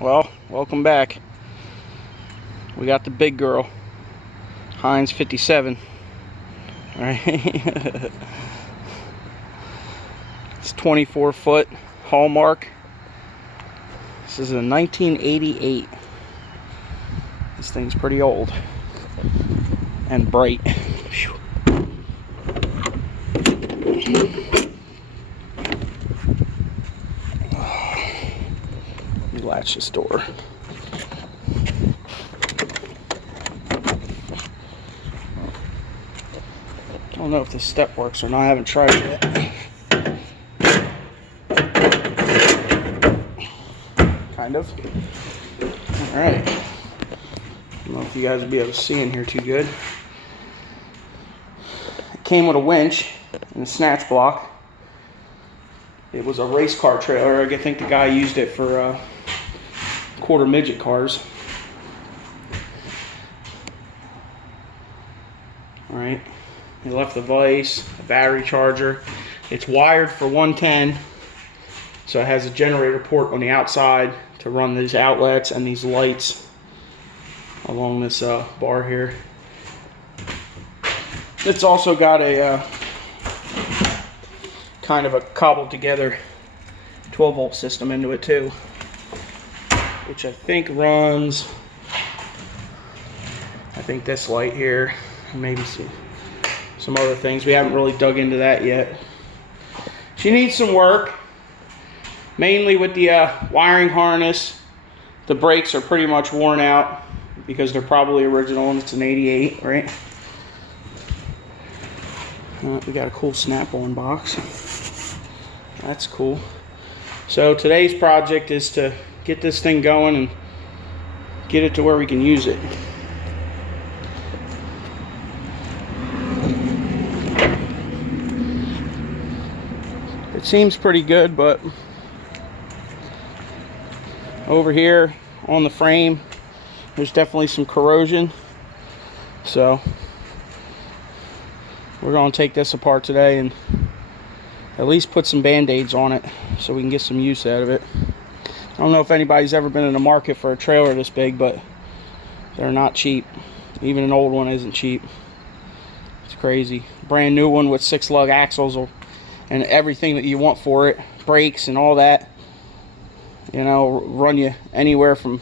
Well, welcome back. We got the big girl, Heinz 57. All right. It's 24-foot Hallmark. This is a 1988. This thing's pretty old and bright. Latch this door. I don't know if this step works or not. I haven't tried it yet. Kind of. Alright. I don't know if you guys will be able to see in here too good. It came with a winch and a snatch block. It was a race car trailer. I think the guy used it for quarter midget cars. Alright, he left the vise, a battery charger. It's wired for 110, so it has a generator port on the outside to run these outlets and these lights along this bar here. It's also got a kind of a cobbled together 12-volt system into it too, which I think runs, this light here, and maybe some other things. We haven't really dug into that yet. She needs some work, mainly with the wiring harness. The brakes are pretty much worn out because they're probably original and it's an 88, right? We got a cool snap-on box. That's cool. So today's project is to get this thing going and get it to where we can use it. It seems pretty good, but over here on the frame there's definitely some corrosion, so we're going to take this apart today and at least put some band-aids on it so we can get some use out of it. I don't know if anybody's ever been in the market for a trailer this big, but they're not cheap. Even an old one isn't cheap. It's crazy. Brand new one with 6-lug axles and everything that you want for it, brakes and all that, you know, run you anywhere from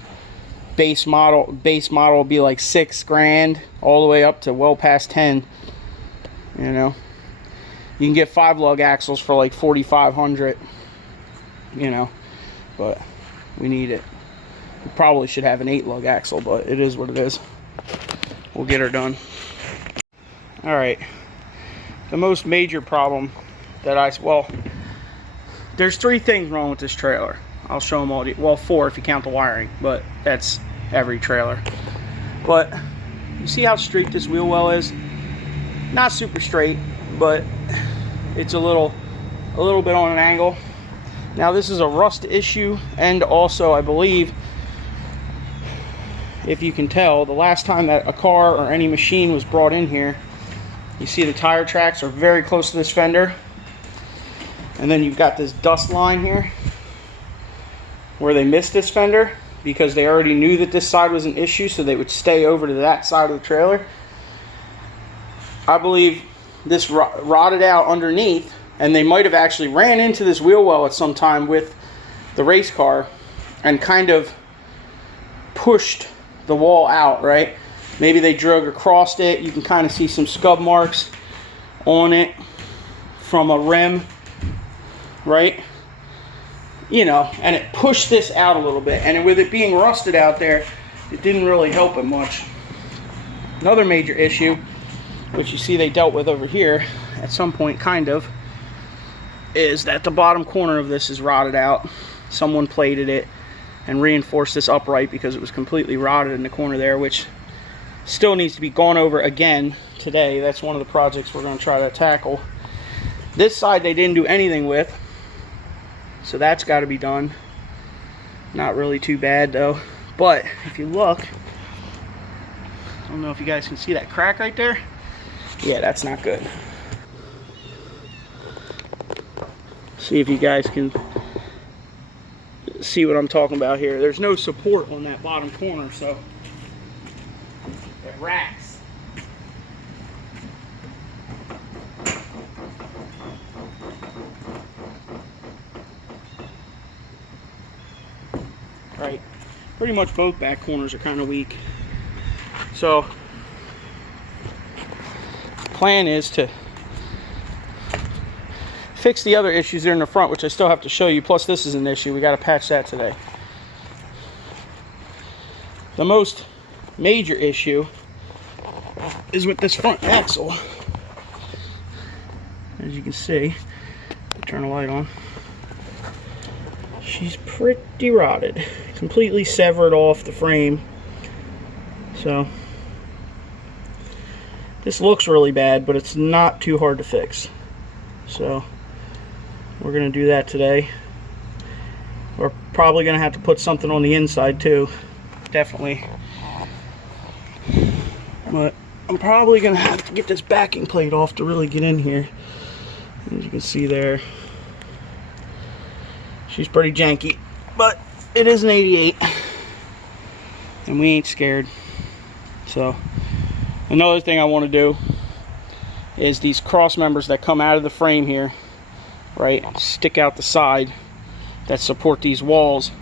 base model will be like $6 grand all the way up to well past 10. You know, you can get 5-lug axles for like $4,500, you know, but we need it. We probably should have an 8-lug axle, but it is what it is. We'll get her done. Alright, the most major problem that well, there's 3 things wrong with this trailer. I'll show them all. Well, 4 if you count the wiring, but that's every trailer. But you see how straight this wheel well is? Not super straight, but it's a little bit on an angle. Now this is a rust issue, and also I believe, if you can tell, the last time that a car or any machine was brought in here, you see the tire tracks are very close to this fender, and then you've got this dust line here where they missed this fender because they already knew that this side was an issue, so they would stay over to that side of the trailer. I believe this rotted out underneath, and they might have actually ran into this wheel well at some time with the race car and kind of pushed the wall out, right? Maybe they drug across it. You can kind of see some scub marks on it from a rim, right? You know, and it pushed this out a little bit, and with it being rusted out there, it didn't really help it much. Another major issue, which you see they dealt with over here at some point, kind of, is that the bottom corner of this is rotted out. Someone plated it and reinforced this upright because it was completely rotted in the corner there, which still needs to be gone over again today. That's one of the projects we're going to try to tackle. This side they didn't do anything with, so that's got to be done. Not really too bad though, but if you look, I don't know if you guys can see that crack right there. Yeah, that's not good. See if you guys can see what I'm talking about here. There's no support on that bottom corner, so it racks. Right, pretty much both back corners are kind of weak. So plan is to fix the other issues there in the front, which I still have to show you, plus this is an issue. We got to patch that today. The most major issue is with this front axle. As you can see, turn the light on, she's pretty rotted, completely severed off the frame. So this looks really bad, but it's not too hard to fix. So we're going to do that today. We're probably going to have to put something on the inside too. Definitely. But I'm probably going to have to get this backing plate off to really get in here. As you can see there, she's pretty janky, but it is an 88 and we ain't scared. So another thing I want to do is these cross members that come out of the frame here, right, stick out the side, that support these walls,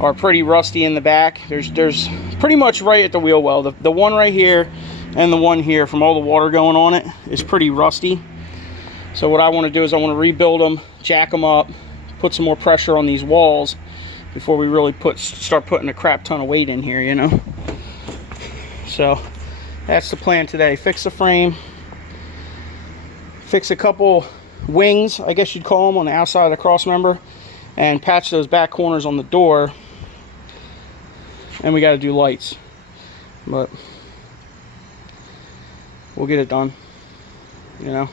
are pretty rusty in the back. There's pretty much right at the wheel well. The one right here and the one here, from all the water going on it, is pretty rusty. So what I want to do is I want to rebuild them, jack them up, put some more pressure on these walls before we really start putting a crap ton of weight in here, you know. So that's the plan today. Fix the frame, fix a couple wings, I guess you'd call them, on the outside of the cross member, and patch those back corners on the door. And we got to do lights, but we'll get it done, you know.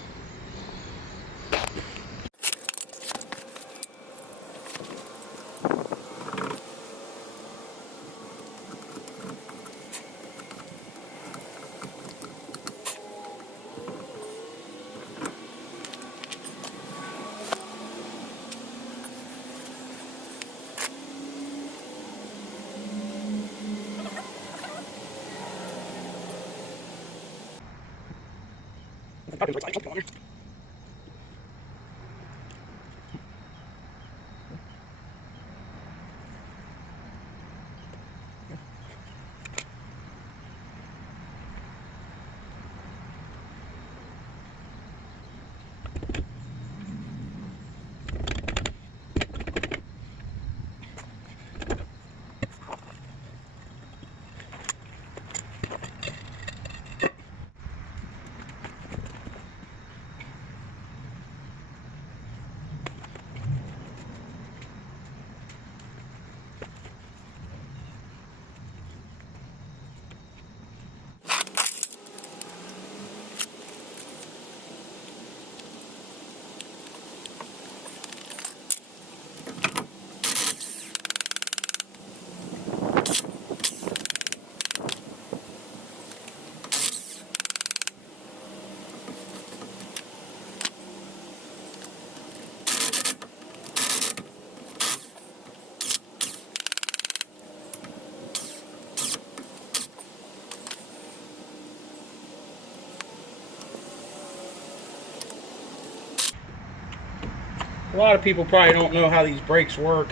A lot of people probably don't know how these brakes work.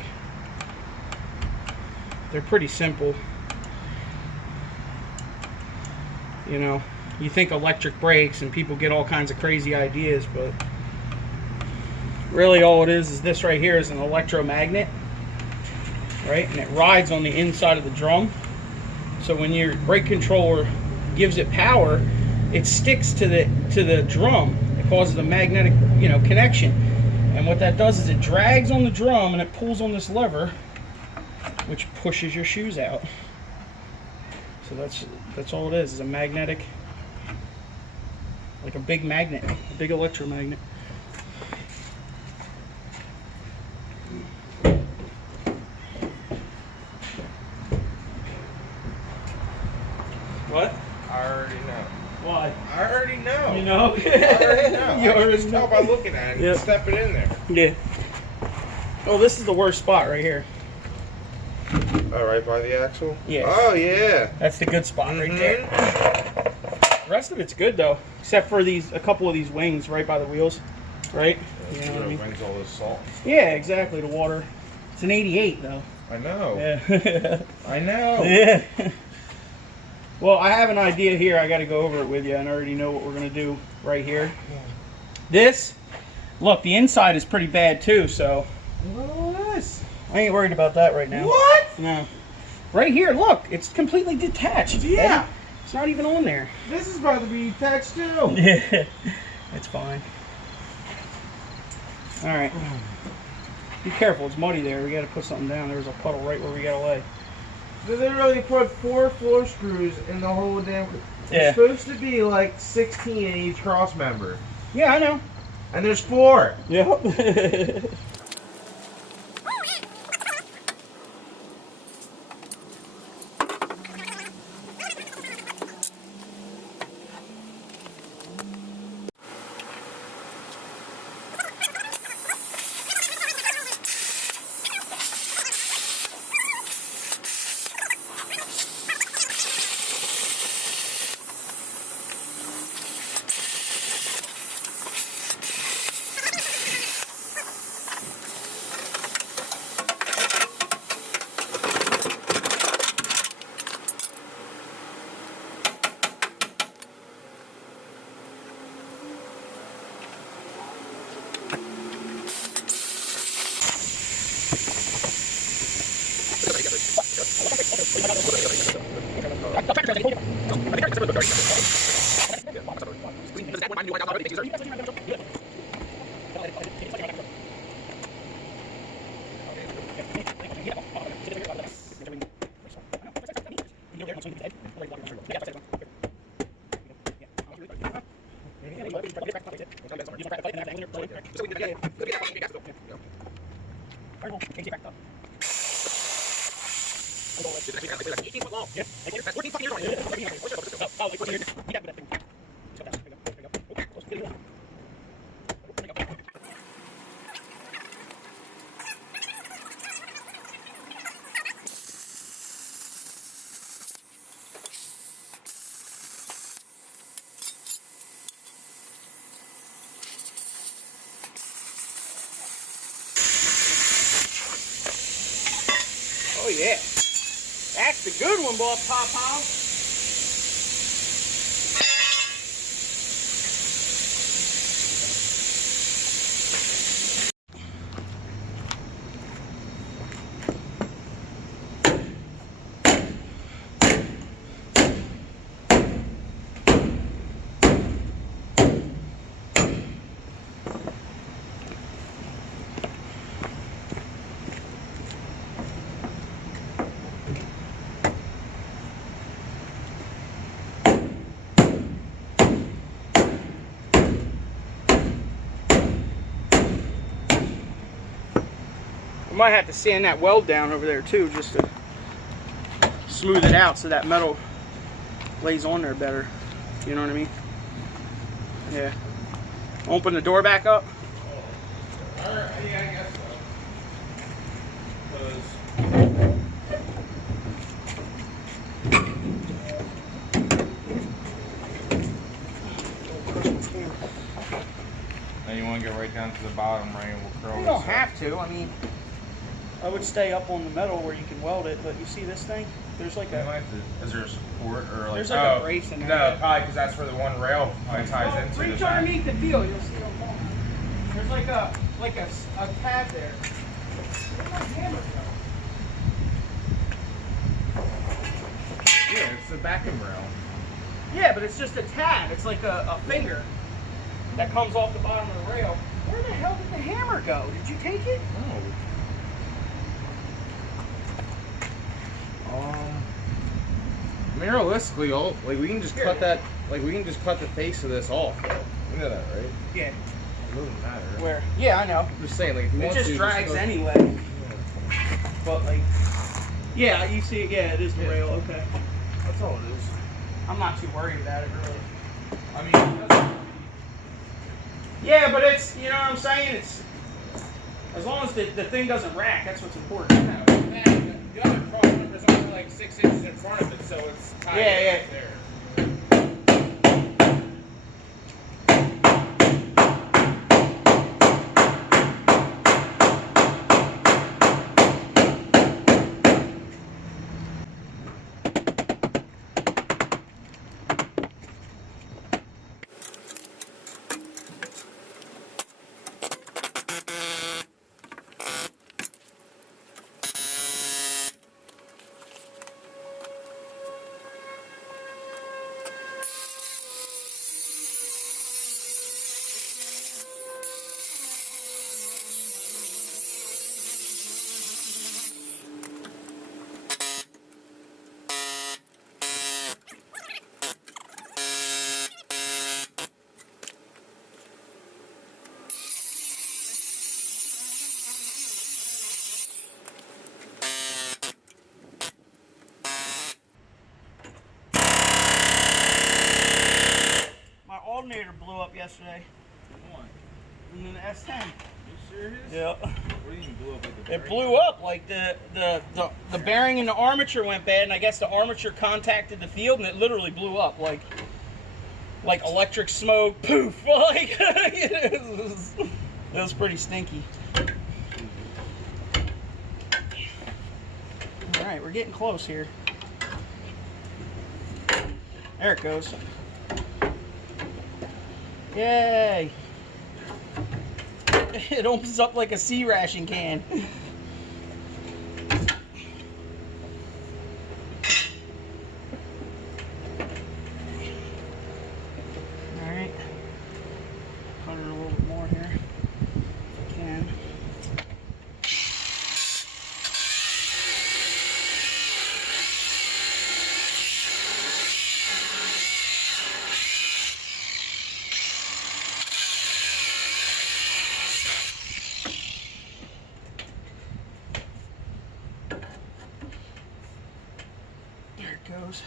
They're pretty simple. You know, you think electric brakes and people get all kinds of crazy ideas, but really all it is this right here is an electromagnet, right? And it rides on the inside of the drum. So when your brake controller gives it power, it sticks to the drum. It causes a magnetic, you know, connection. And what that does is it drags on the drum and it pulls on this lever, which pushes your shoes out. So that's all it is a magnetic, like a big magnet, a big electromagnet. What? I already know. Why? I already know. You know? I already know. You I can already just tell by looking at it and Yep. stepping in there. Yeah. Oh, this is the worst spot right here. Oh, right by the axle? Yeah. Oh, yeah. That's the good spot right there. The rest of it's good though, except for a couple of these wings right by the wheels, right? You know what I mean? Brings all this salt. Yeah, exactly. The water. It's an 88 though. I know. Yeah. I know. Yeah. Well, I have an idea here. I got to go over it with you, and I already know what we're gonna do right here. This, look, the inside is pretty bad too. So, I ain't worried about that right now. What? No. Right here, look, it's completely detached. Yeah. It's not even on there. This is about to be attached too. Yeah. It's fine. All right. Be careful, it's muddy there. We got to put something down. There's a puddle right where we got to lay. They literally put 4 floor screws in the whole damn. Yeah. It's supposed to be like 16 in each cross member. Yeah, I know. And there's 4. Yep. Oh yeah, that's the good one, boy, Papa. I might have to sand that weld down over there too, just to smooth it out so that metal lays on there better. You know what I mean? Yeah. Open the door back up. Alright, yeah, I guess so. Now you want to get right down to the bottom, right? And we'll curl You this don't up. have to. I mean, I would stay up on the metal where you can weld it, but you see this thing? There's like a Is there a support or like? There's like a brace in there. No, probably because that's where the one rail probably ties into. reach the back. underneath the wheel, you'll see them falling. There's like a tab there. Where'd my hammer go? Yeah, it's the backing rail. Yeah, but it's just a tab. It's like a finger that comes off the bottom of the rail. Where the hell did the hammer go? Did you take it? No. I mean, realistically, we can just cut that. Like, we can just cut the face of this off. You know that, right? Yeah. It doesn't matter. Where? Yeah, I know. I'm just saying, like, if you It want just to, drags go- anyway. Yeah. But like, yeah, you see, yeah, it is the rail. Okay. That's all it is. I'm not too worried about it really. I mean, it doesn't- Yeah, but it's, you know what I'm saying? It's, as long as the thing doesn't rack, that's what's important. Man, the other 6 inches in front of it, so it's tied right there. My alternator blew up yesterday. What? And then the S10. You serious? Yeah. What do you mean blew up like the bearing? It blew up, like the bearing in the armature went bad, and I guess the armature contacted the field, and it literally blew up, like electric smoke, poof. Like it was pretty stinky. All right, we're getting close here. There it goes. Yay! It opens up like a sea ration can. Alright. Put it a little bit more here if I can. There it goes.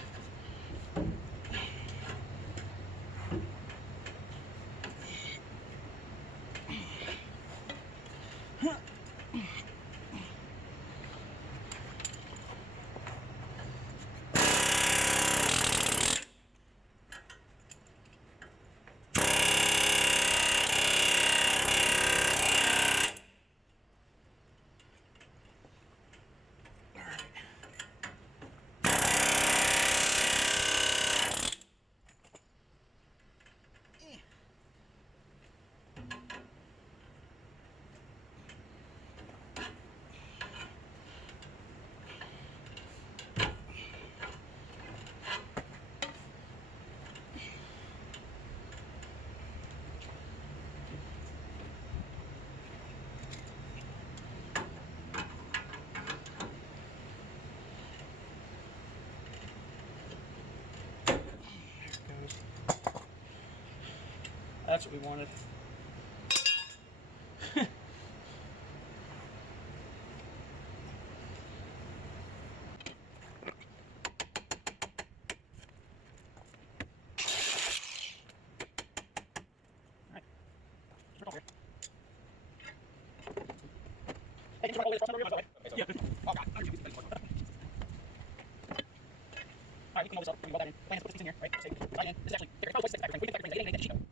That's what we wanted.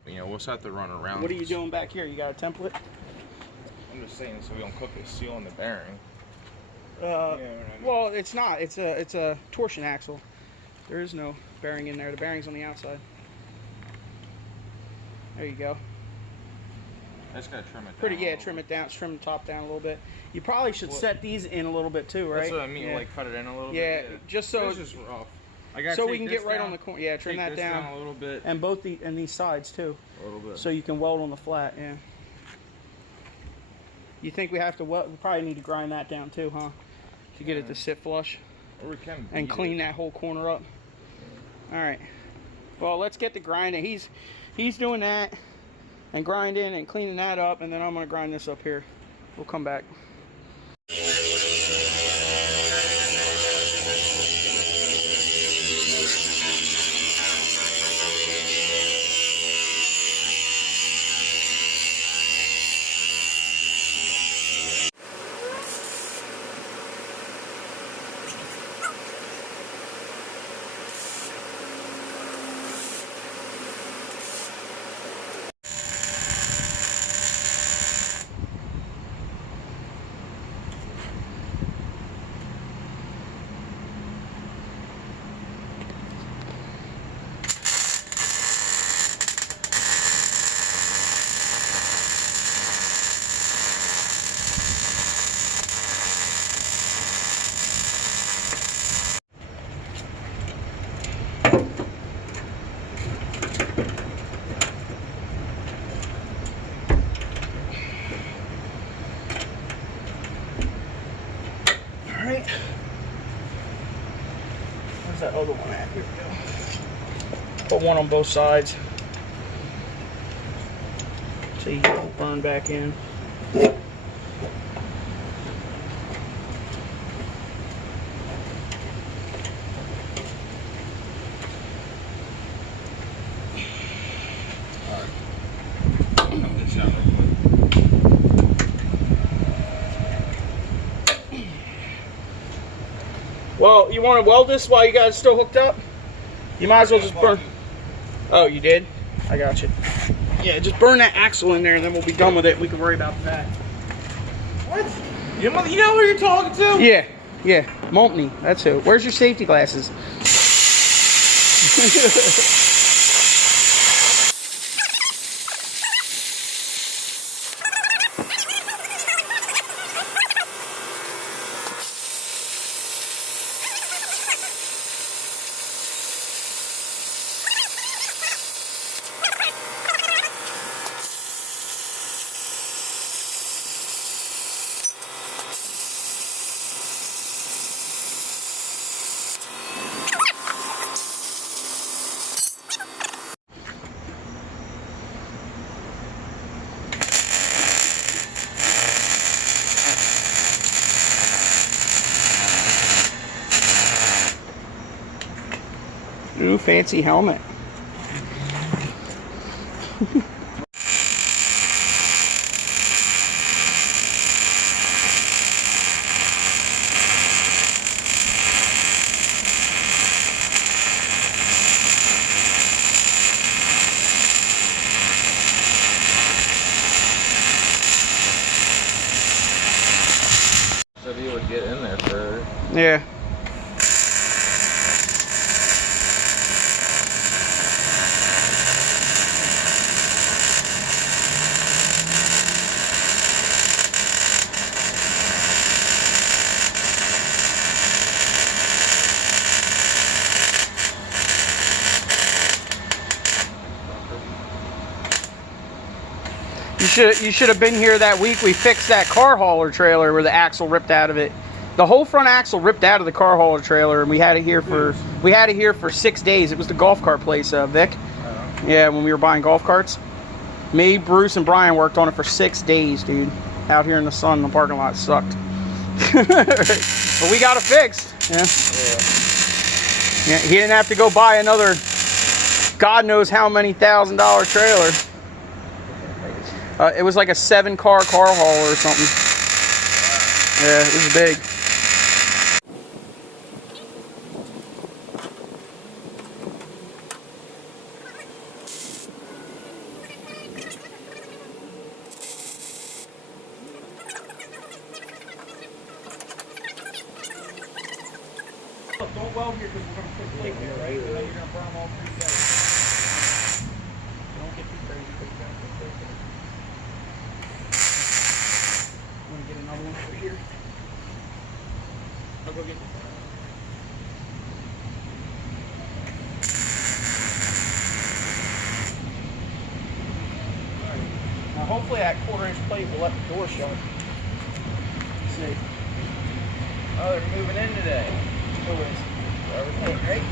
You know, we'll just have to run around. What are you doing back here? You got a template? I'm just saying so we don't cook the seal on the bearing. Well, it's not. It's a torsion axle. There is no bearing in there. The bearing's on the outside. There you go. I just gotta trim it down. Pretty, yeah, trim it down, trim the top down a little bit. You probably should set these in a little bit too, right? That's what I mean, yeah. like cut it in a little bit. Yeah, just so it's just rough. I gotta so take we can this get right down, on the corner. Yeah, trim that this down a little bit. and both these sides too. A little bit. So you can weld on the flat. Yeah. You think we have to weld? We probably need to grind that down too, huh? To get it to sit flush. Or we can and clean that whole corner up. All right. Well, let's get the grinding. He's doing that and grinding and cleaning that up, and then I'm gonna grind this up here. We'll come back. right. Where's that other one at? Here we go. Put one on both sides. So you can burn back in. Well, you want to weld this while you guys still hooked up? You might as well just burn. Oh, you did? I got you. Yeah, just burn that axle in there and then we'll be done with it. We can worry about that. What? You know who you're talking to? Yeah, yeah. Montney, that's who. Where's your safety glasses? Ooh, fancy helmet. Said he would get in there for. Yeah. You should have been here that week we fixed that car hauler trailer where the axle ripped out of it. The whole front axle ripped out of the car hauler trailer, and we had it here for 6 days. It was the golf cart place, Vic. Yeah, when we were buying golf carts. Me, Bruce, and Brian worked on it for 6 days, dude. Out here in the sun in the parking lot. It sucked. But we got it fixed. Yeah. He didn't have to go buy another God knows how many $1,000 trailer. It was like a 7-car car haul or something. Yeah, it was big. Look, don't weld here because we're going to put plate there, right? And then you're going to burn them all three together. Don't get too crazy because you're going to put plate there. Want to get another one over here? I'll go get the fire. Alright. Now hopefully that 1/4-inch plate will let the door shut. Let's see. Oh, they're moving in today. Who is? Everything, right?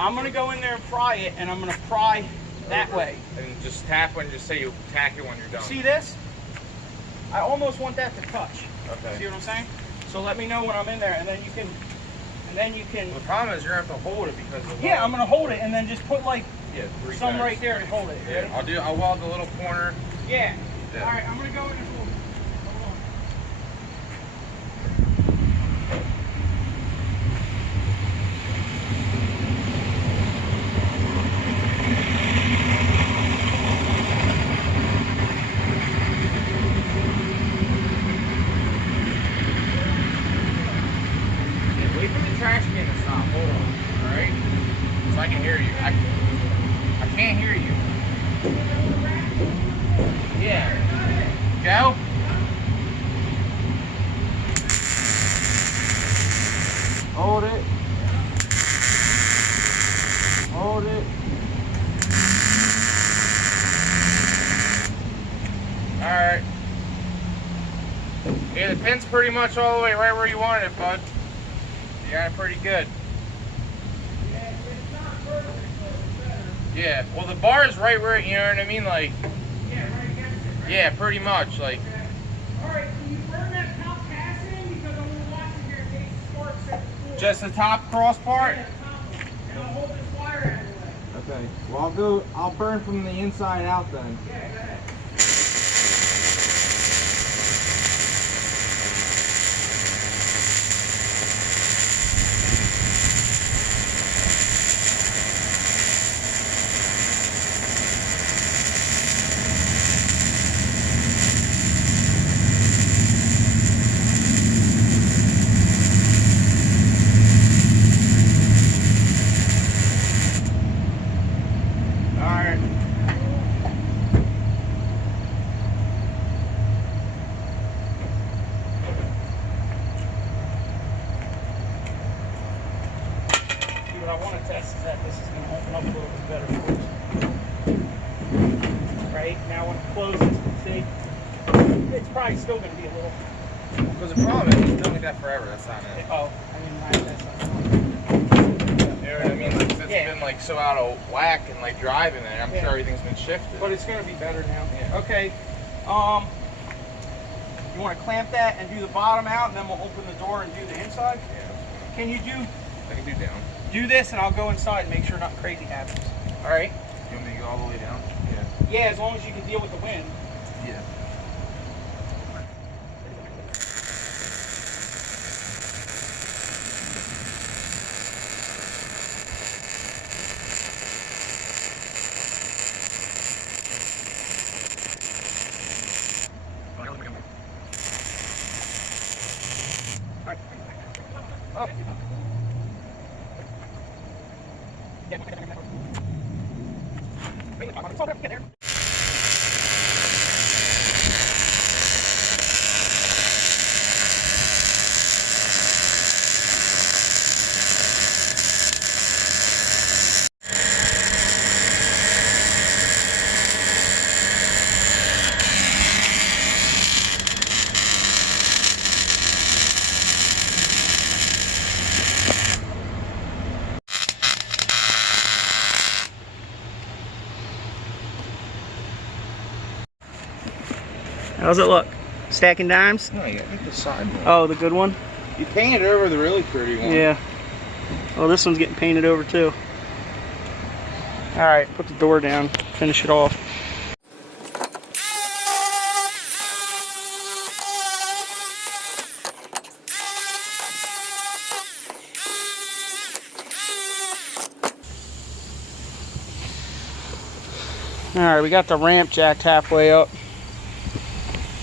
I'm going to go in there and pry it, and I'm going to pry that way. And just tap when, just say you tack it when you're done. See this? I almost want that to touch. Okay. See what I'm saying? So let me know when I'm in there, and then you can, Well, the problem is you're going to have to hold it because of yeah, I'm going to hold it, and then just put like some guys right there and hold it. Yeah, Ready? I'll weld the little corner. Yeah. Yeah. All right, I'm going to go in and hold it. Hold on. Wait for the trash can to stop. Hold on. Alright? So I can hear you. I can't hear you. Yeah. Go. Hold it. Hold it. Alright. Yeah, the pin's pretty much all the way right where you wanted it, bud. You got it pretty good. Yeah, but it's not perfect, so it's better. Yeah, well the bar is right where, you know what I mean? Like, Yeah, right against it, right? yeah, pretty much. Like, Okay. Alright, can you burn that top passing? Because I'm going to watch it here in case the spark sets the floor. just the top cross part? Yeah, the top one. And I'll hold this wire out of the way. Okay. Well, I'll burn from the inside out then. Yeah, go ahead. Alright. See, what I want to test is that this is going to open up a little bit better for us. Right, now when it closes, see, it's probably still going to be a little, Because the problem is, it's done like that forever. That's not it. oh, I mean, that's not. You know what I mean? Like, it's Yeah. been like so out of whack and like driving there. I'm Yeah. sure everything's been shifted. But it's going to be better now. Yeah. Okay. You want to clamp that and do the bottom out, and then we'll open the door and do the inside? Yeah. Can you I can do down. do this, and I'll go inside and make sure nothing crazy happens. All right? You want me to go all the way down? Yeah. Yeah, as long as you can deal with the wind. Yeah. Up. How's it look? Stacking dimes? No, you got the side one. Oh, the good one? You painted over the really pretty one. Yeah. Well, this one's getting painted over too. All right, put the door down, finish it off. All right, we got the ramp jacked halfway up.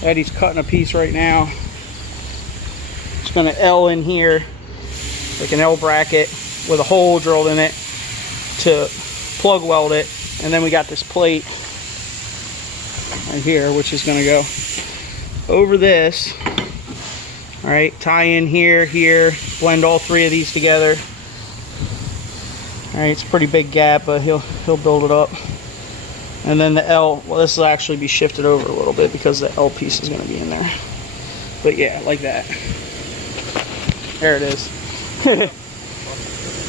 Eddie's cutting a piece right now. It's gonna L in here, like an L bracket with a hole drilled in it to plug weld it. And then we got this plate right here, which is gonna go over this. All right, tie in here, here, blend all three of these together. All right, it's a pretty big gap, but he'll build it up. And then the L, well, this will actually be shifted over a little bit because the L piece is going to be in there. But yeah, like that. There it is.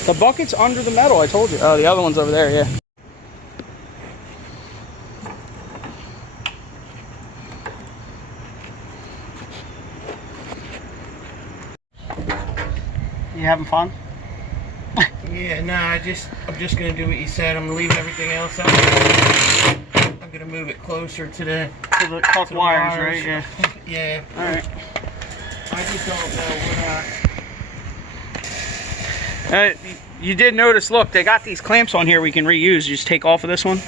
The bucket's under the metal, I told you. Oh, the other one's over there, yeah. You having fun? Yeah, no, I'm just gonna do what you said. I'm gonna leave everything else out. I'm gonna move it closer to the Cut to the wires, right? Yeah. Yeah. All right. I just don't know. You did notice, look, they got these clamps on here we can reuse. You just take off of this one.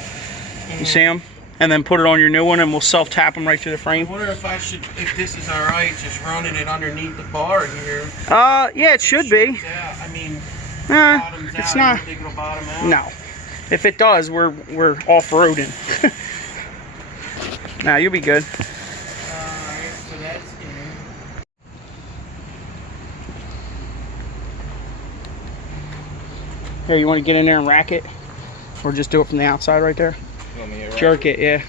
You see them? And then put it on your new one, and we'll self-tap them right through the I frame. wonder if if this is all right, just running it underneath the bar here. Yeah, it should be. Yeah, I mean, It's bottoms out, not. you think it'll bottom out? No. If it does, we're off-roading. Nah, you'll be good. Here, you want to get in there and rack it? Or just do it from the outside right there? You want me to Jerk it, yeah.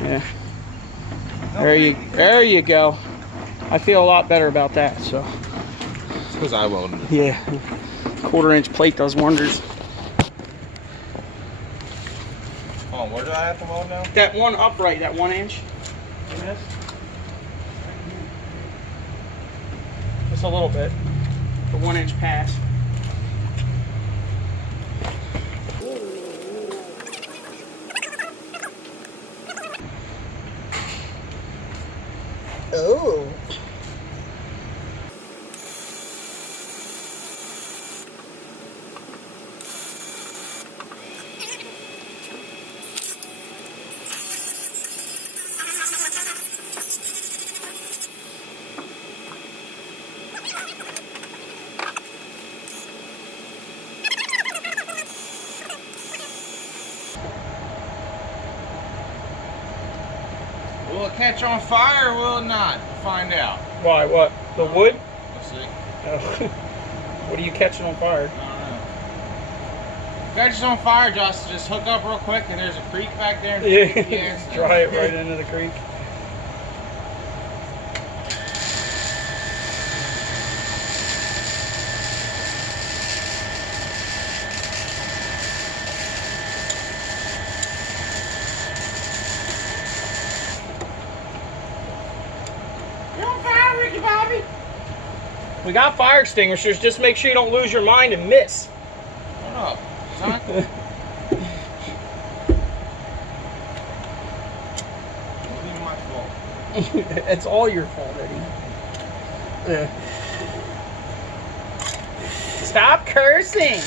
Yeah. There you go. I feel a lot better about that, so. It's because I welded it. Yeah. 1/4-inch plate does wonders. Oh, where do I have to weld now? That one upright, that 1 inch. Yes. Just a little bit. The 1 inch pass. Oh. Will it catch on fire or will it not? We'll find out. Why? What? The wood? Let's see. Oh. What are you catching on fire? I don't know. Catches on fire, just hook up real quick, and there's a creek back there. Yeah. Dry it right into the creek. You're on fire, Ricky Bobby. We got fire extinguishers. Just make sure you don't lose your mind and miss. Hold up, son. Wasn't my fault. It's all your fault, Eddie. Stop cursing.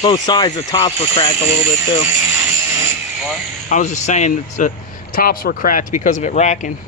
Both sides, the tops were cracked a little bit too. What? I was just saying that the tops were cracked because of it racking.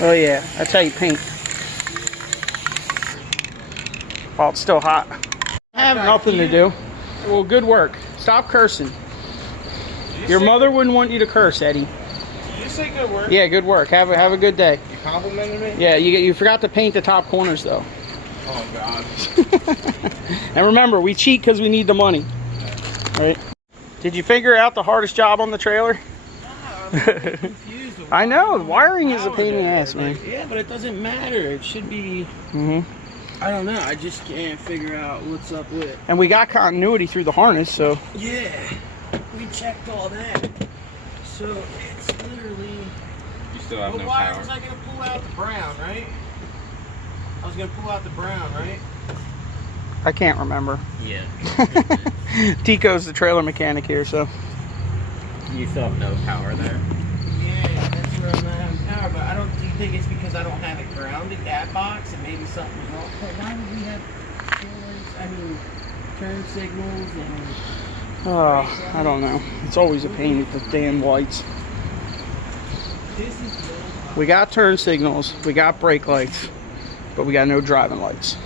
Oh yeah, that's how you paint. While it's still hot. I have nothing to do. Well, good work. Stop cursing. Your mother wouldn't want you to curse, Eddie. Did you say good work? Yeah, good work. Have a good day. You complimented me? Yeah, you forgot to paint the top corners though. Oh God. And remember, we cheat because we need the money. Right? Did you figure out the hardest job on the trailer? I'm confused. I know, wiring is a pain in the ass, man. Yeah, but it doesn't matter. It should be. I don't know. I just can't figure out what's up with it. And we got continuity through the harness, so. Yeah, we checked all that. So it's literally. You still have What no wire power. was I gonna pull out? The brown, right? I was gonna pull out the brown, right? I can't remember. Yeah. Tico's the trailer mechanic here, so. You still have no power there? Yeah, that's where I'm not having power, but do you think it's because I don't have it grounded, that box, and maybe something's wrong? But why would we have turn signals and... Oh, I don't know. It's always a pain with the damn lights. We got turn signals, we got brake lights, but we got no driving lights.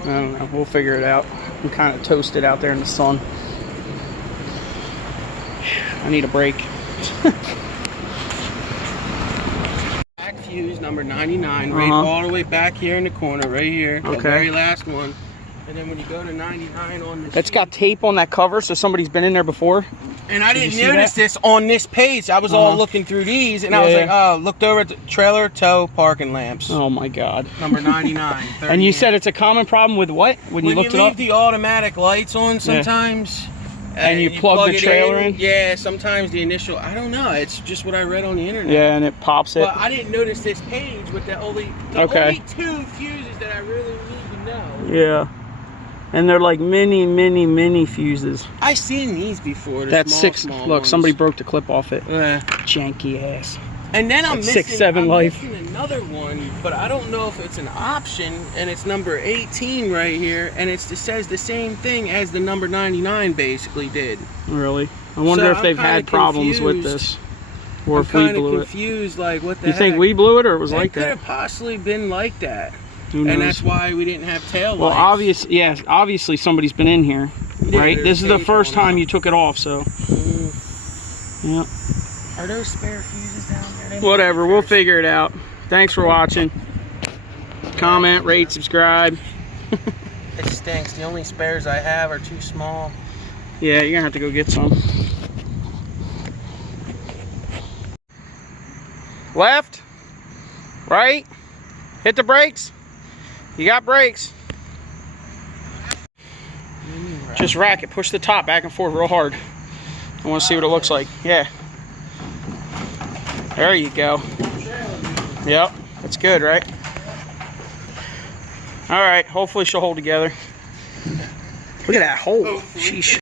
I don't know, we'll figure it out. I'm kind of toasted out there in the sun. I need a break. number 99, right all the way back here in the corner, right here. The very last one. And then when you go to 99 on this, it's got tape on that cover, so somebody's been in there before. And I didn't notice this on this page. I was all looking through these, and I was like, oh, looked over at the trailer tow parking lamps. Oh my God. Number 99. And you said it's a common problem with what? When you looked it up? When you leave the automatic lights on sometimes. And you plug the trailer in? Yeah, sometimes the initial, I don't know. It's just what I read on the internet. Yeah, and it pops it. But I didn't notice this page with the only 2 fuses that I really need to know. Yeah. And they're like mini fuses. I've seen these before. That's small look, ones. somebody broke the clip off it. Janky ass. And then I'm missing 6-7 life. Another one, but I don't know if it's an option, and it's number 18 right here, and it says the same thing as the number 99 basically did. Really? I wonder if they've had problems with this, or if we blew it. Confused, like what the You think we blew it, or it was like that? It could have possibly been like that. Who knows? And that's why we didn't have tail well, lights. obviously somebody's been in here, right? This is the first time you took it off, so. Yeah. Are those spare fuses down there? Whatever, we'll figure it out. Thanks for watching. Comment, rate, subscribe. It stinks. The only spares I have are too small. Yeah, you're gonna have to go get some. Left, right, hit the brakes. You got brakes. Just rack it, push the top back and forth real hard. I want to see what it looks like. Yeah. There you go. Yep, that's good, right? All right, hopefully she'll hold together. Look at that hole. Sheesh.